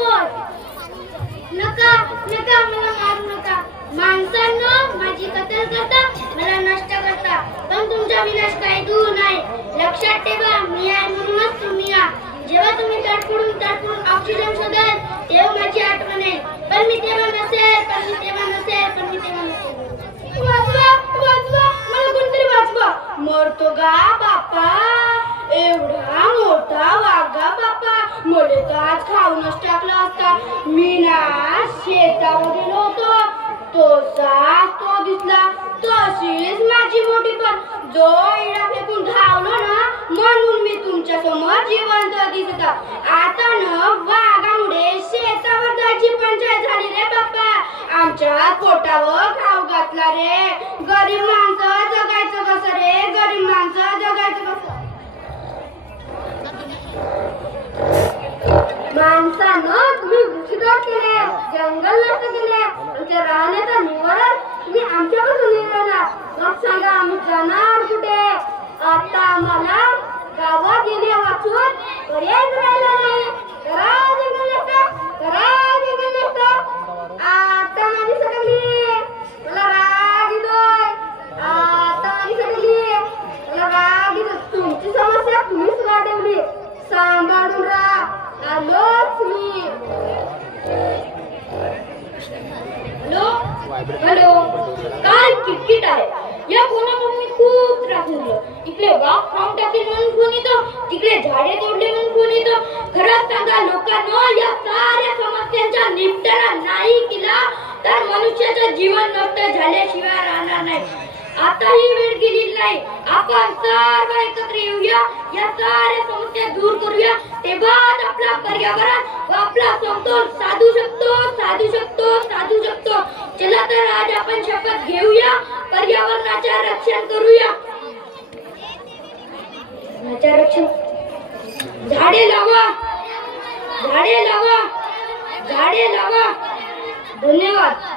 विचारते नका नका मला मारू नका. माणसांनो माझी कत्तल करता मला नष्ट करता. पण तुमचा विनाश काही दूर नाही. लक्षात ठेवा मी आहे म्हणूनच तुम्ही या. जेव्हा तुम्ही तडफडून तडफडून ऑक्सिजन शोधाल तेव्हा माझी आठवण येईल. पण मी तेव्हा नसेल पण मी तेव्हा नसेल पण मी तेव्हा नसेल. वाचवा वाचवा मला कोणतरी वाचवा. मरतो गा बापा एवढा मोठा वाघा बापा मले तर आज खाऊनच टाकला. असता मी ना शेतावर गेलो होतो तो सास तो दिसला. तशीच माझी मोठी पण. जो इडा फेकून धावलो ना म्हणून मी तुमच्यासमोर जिवंत दिसत. आता न वाघामुळे शेतावर जायची पंचायत झाली रे बाप्पा. आमच्या पोटावर खाऊ घातला रे. गरीब माणसं जगायचं कसं रे? गरीब माणसं जगायचं कसं? माणसानं केले जंगल नष्ट केले आमच्या राहण्याचा निवारण तुम्ही आमच्यापासून निवडणार मग सांगा आम्ही जाणार कुठे? आता आम्हाला गावात गेले वाचून पर्याय राहिला नाही करा जंगल नष्ट करा जंगल नष्ट आता माझी सगळी मला राग येतोय आता माझी सगळी मला राग येतो तुमची समस्या तुम्हीच वाढवली सांभाळून राहा आलोच मी हॅलो हॅलो काय किटकिट आहे. या फोनामुळे मी खूप त्रास झालो इकडे वाघ खाऊन टाकेल म्हणून फोन येतो तिकडे झाडे तोडले म्हणून फोन येतो खरंच सांगा लोकांना या साऱ्या समस्यांचा निपटारा नाही केला तर मनुष्याचं जीवन नष्ट झाल्याशिवाय राहणार नाही. आता ही वेळ गेली नाही. आपण सर्व एकत्र येऊया. या साऱ्या समस्या दूर करूया. तेव्हाच आपला पर्यावरण व आपला समतोल साधू शकतो साधू शकतो साधू शकतो. चला तर आज आपण शपथ घेऊया. पर्यावरणाचे रक्षण करूया. रक्षण. झाडे लावा. झाडे लावा. झाडे लावा. धन्यवाद.